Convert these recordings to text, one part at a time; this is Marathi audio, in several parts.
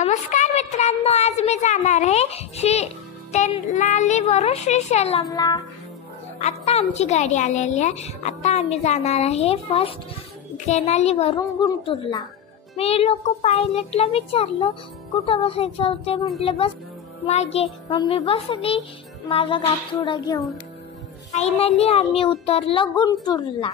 नमस्कार मित्रांनो, आज मी जाणार आहे तेनालीवरून श्रीशैलमला। आता आमची गाडी आलेली आहे। आता आम्ही जाणार आहे फर्स्ट तेनालीवरून गुंटूरला। मी लोक पायलटला विचारलं कुठं बसायचं, ते म्हटले बस मागे। मम्मी बसली माझा गाठोडा घेऊन। फायनली आम्ही उतरलो गुंटूरला।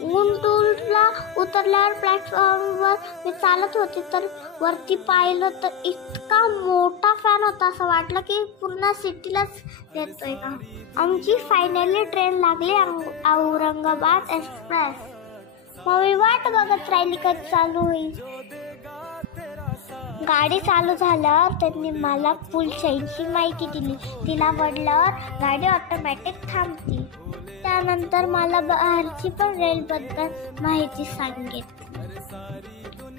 गुंटूरला उतरल्यावर प्लॅटफॉर्मवर मी चालत होते तर वरती पाहिलं तर इतका मोठा फॅन होता, असं वाटलं की पूर्ण सिटीलाच येतोय का। आमची फायनली ट्रेन लागली औरंगाबाद एक्सप्रेस। मग मी वाट बघत राहिली कधी चालू होईल। गाडी चालू झाल्यावर त्यांनी मला फुल चेनची माहिती दिली। तिला वडल्यावर गाडी ऑटोमॅटिक थांबती। त्यानंतर मला बाहेरची पण रेलबद्दल माहिती सांगितली।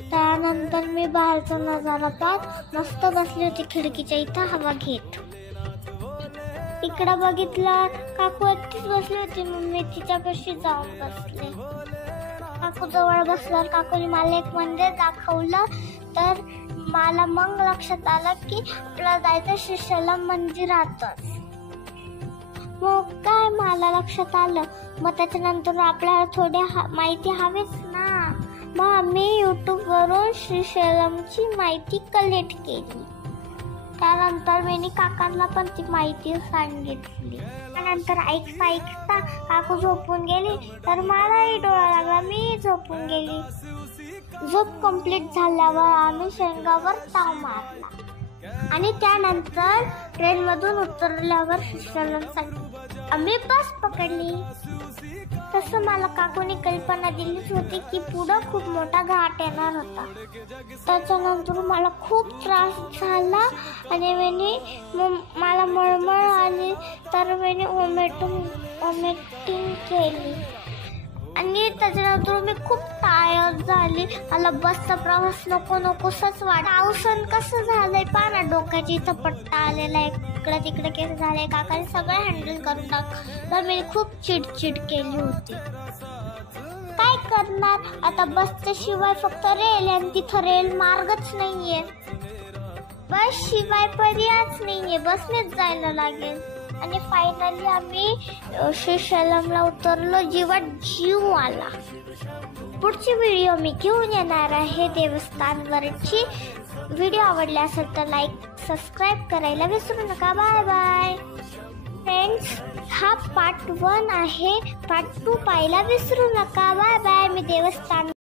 त्यानंतर मी बाहेरचा नजारा पाहत मस्त बसली होती खिडकीच्या इथं हवा घेत। इकडं बघितलं काकू एकटीच बसली होती। मम्मी तिच्यापाशी जाऊन बसले। काकू जवळ बसल्यावर काकूने मला एक मंदिर दाखवलं। तर मला मग लक्षात आलं की आपल्याला जायचं श्रीशैलम मंदिरातच। मग काय मला लक्षात आलं, मग त्याच्यानंतर आपल्याला थोडी माहिती हवीच ना। मग आम्ही यूट्यूबवरून श्रीशैलमची माहिती कलेक्ट केली। त्यानंतर मी काकांना पण ती माहिती सांगितली। त्यानंतर ऐकता काकू झोपून गेली तर मलाही डोळा लागला, मी झोपून गेली। झोप कंप्लीट झाल्यावर आम्ही शेंगावर ताव मारला आणि त्यानंतर ट्रेन मधून उतरल्यावर श्रीशैलमसाठी आम्ही बस पकडली। तसं मला काकूने कल्पना दिलीच होती की पुढं खूप मोठा घाट येणार होता। त्याच्यानंतर मला खूप त्रास झाला आणि मला मळमळ आली तर मी वॉमिटिंग केली आणि त्याच्यानंतर मी खूप टायर्ड झाली। मला बसचा प्रवास नकोसच वाटला। पावसन कसं झालंय पहा ना, डोक्याची इथं पट्टा आलेला आहे, इकडे तिकडे केस झाले। काकाने सगळं हँडल करून टाकलं तर मी खूप चिडचिड केली होती। काय करणार आता, बसच्या शिवाय फक्त रेल आणि तिथं रेल मार्गच नाहीये। बस शिवाय पर्यायच नाहीये, बसनेच जायला लागेल। आणि फायनली आम्ही श्रीशैलमला उतरलो। जीवात जीव आला। पुढची व्हिडिओ मी घेऊन येणार आहे देवस्थानवरची। व्हिडिओ आवडला असेल तर लाईक सबस्क्राईब करायला विसरू नका। बाय बाय फ्रेंड्स, हा पार्ट 1 आहे। पार्ट 2 पाहायला विसरू नका। Bye bye. मी देवस्थान